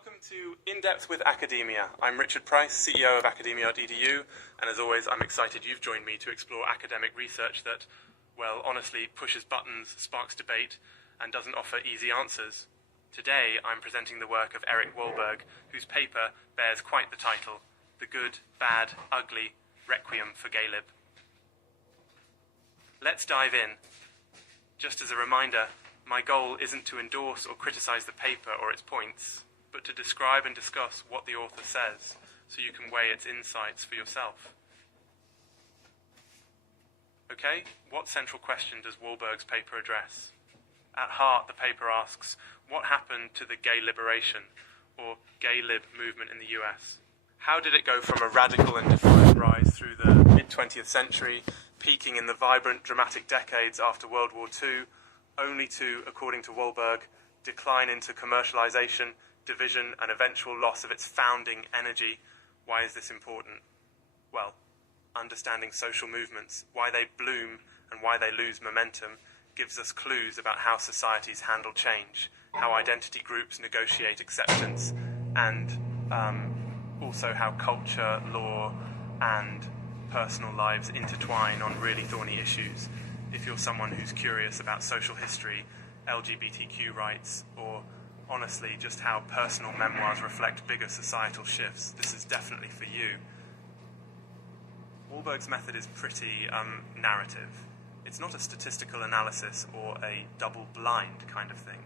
Welcome to Indepth with Academia. I'm Richard Price, CEO of academia.edu, and as always, I'm excited you've joined me to explore academic research that, well, honestly, pushes buttons, sparks debate, and doesn't offer easy answers. Today, I'm presenting the work of Eric Wahlberg, whose paper bears quite the title, The Good, Bad, Ugly Requiem for Gaylib. Let's dive in. Just as a reminder, my goal isn't to endorse or criticize the paper or its points, but to describe and discuss what the author says, so you can weigh its insights for yourself. Okay, what central question does Wahlberg's paper address? At heart, the paper asks, what happened to the gay liberation, or gay lib movement in the US? How did it go from a radical and defiant rise through the mid-20th century, peaking in the vibrant, dramatic decades after World War II, only to, according to Wahlberg, decline into commercialization, division, and eventual loss of its founding energy? Why is this important? Well, understanding social movements, why they bloom and why they lose momentum, gives us clues about how societies handle change, how identity groups negotiate acceptance, and also how culture, law, and personal lives intertwine on really thorny issues. If you're someone who's curious about social history, LGBTQ rights, or honestly just how personal memoirs reflect bigger societal shifts, this is definitely for you. Wahlberg's method is pretty narrative. It's not a statistical analysis or a double-blind kind of thing.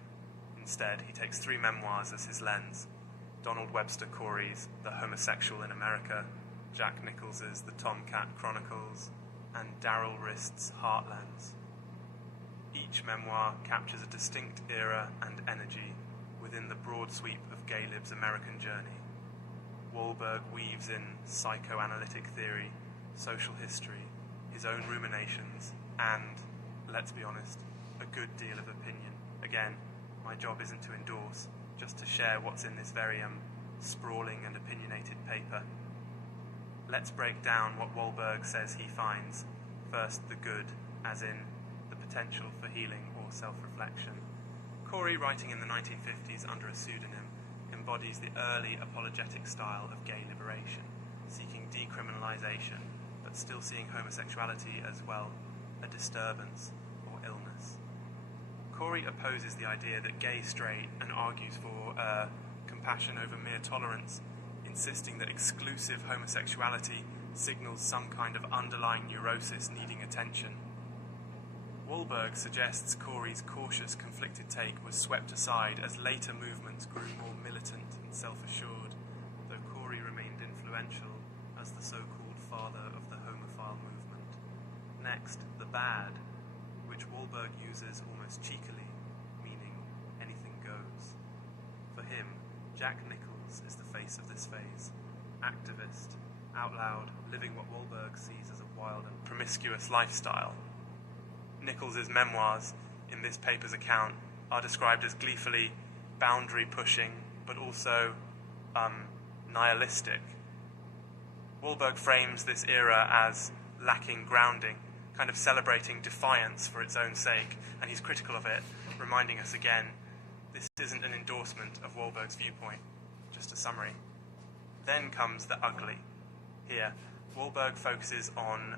Instead, he takes three memoirs as his lens. Donald Webster Corey's The Homosexual in America, Jack Nichols's The Tomcat Chronicles, and Darrell Rist's Heartlands. Each memoir captures a distinct era and energy within the broad sweep of gay lib's American journey. Wahlberg weaves in psychoanalytic theory, social history, his own ruminations, and, let's be honest, a good deal of opinion. Again, my job isn't to endorse, just to share what's in this very sprawling and opinionated paper. Let's break down what Wahlberg says he finds. First, the good, as in the potential for healing or self-reflection. Corey, writing in the 1950s under a pseudonym, embodies the early apologetic style of gay liberation, seeking decriminalization, but still seeing homosexuality as, well, a disturbance or illness. Corey opposes the idea that gay straight and argues for compassion over mere tolerance, insisting that exclusive homosexuality signals some kind of underlying neurosis needing attention. Wahlberg suggests Corey's cautious, conflicted take was swept aside as later movements grew more militant and self-assured, though Corey remained influential as the so-called father of the homophile movement. Next, the bad, which Wahlberg uses almost cheekily, meaning anything goes. For him, Jack Nicholls is the face of this phase. Activist, out loud, living what Wahlberg sees as a wild and promiscuous lifestyle. Nichols's memoirs, in this paper's account, are described as gleefully boundary-pushing, but also nihilistic. Wahlberg frames this era as lacking grounding, kind of celebrating defiance for its own sake, and he's critical of it, reminding us again, this isn't an endorsement of Wahlberg's viewpoint, just a summary. Then comes the ugly. Here, Wahlberg focuses on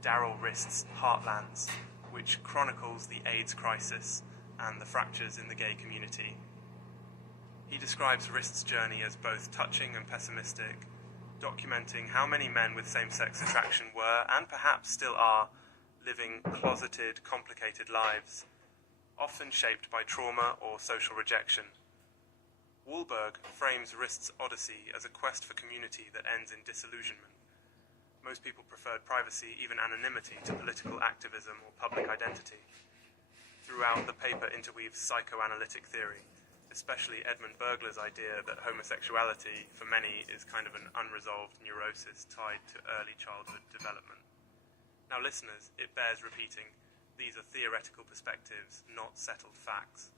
Darrell Rist's Heartlands, which chronicles the AIDS crisis and the fractures in the gay community. He describes Rist's journey as both touching and pessimistic, documenting how many men with same-sex attraction were, and perhaps still are, living closeted, complicated lives, often shaped by trauma or social rejection. Wahlberg frames Rist's odyssey as a quest for community that ends in disillusionment. Most people preferred privacy, even anonymity, to political activism or public identity. Throughout, the paper interweaves psychoanalytic theory, especially Edmund Bergler's idea that homosexuality, for many, is kind of an unresolved neurosis tied to early childhood development. Now, listeners, it bears repeating, these are theoretical perspectives, not settled facts.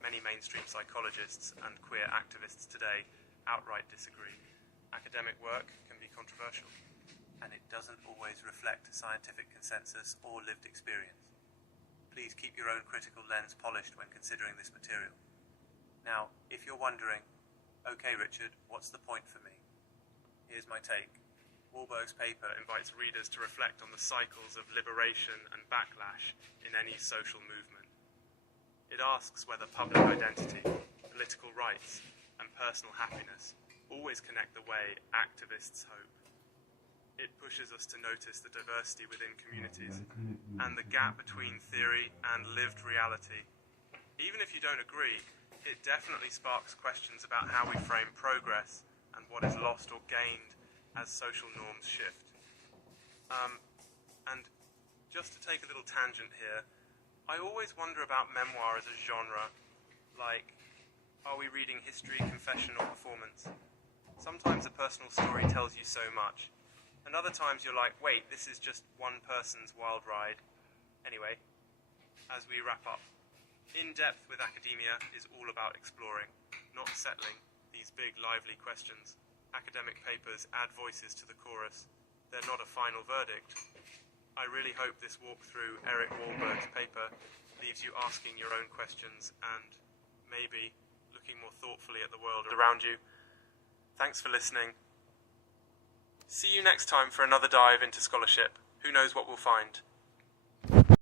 Many mainstream psychologists and queer activists today outright disagree. Academic work can be controversial, and it doesn't always reflect scientific consensus or lived experience. Please keep your own critical lens polished when considering this material. Now, if you're wondering, Okay, Richard, what's the point for me? Here's my take. Warburg's paper invites readers to reflect on the cycles of liberation and backlash in any social movement. It asks whether public identity, political rights, and personal happiness always connect the way activists hope. It pushes us to notice the diversity within communities and the gap between theory and lived reality. Even if you don't agree, it definitely sparks questions about how we frame progress and what is lost or gained as social norms shift. And just to take a little tangent here, I always wonder about memoir as a genre. Like, are we reading history, confession, or performance? Sometimes a personal story tells you so much, and other times you're like, wait, this is just one person's wild ride. Anyway, as we wrap up, Indepth with Academia is all about exploring, not settling, these big, lively questions. Academic papers add voices to the chorus. They're not a final verdict. I really hope this walk through Eric Warburg's paper leaves you asking your own questions and maybe looking more thoughtfully at the world around you. Thanks for listening. See you next time for another dive into scholarship. Who knows what we'll find?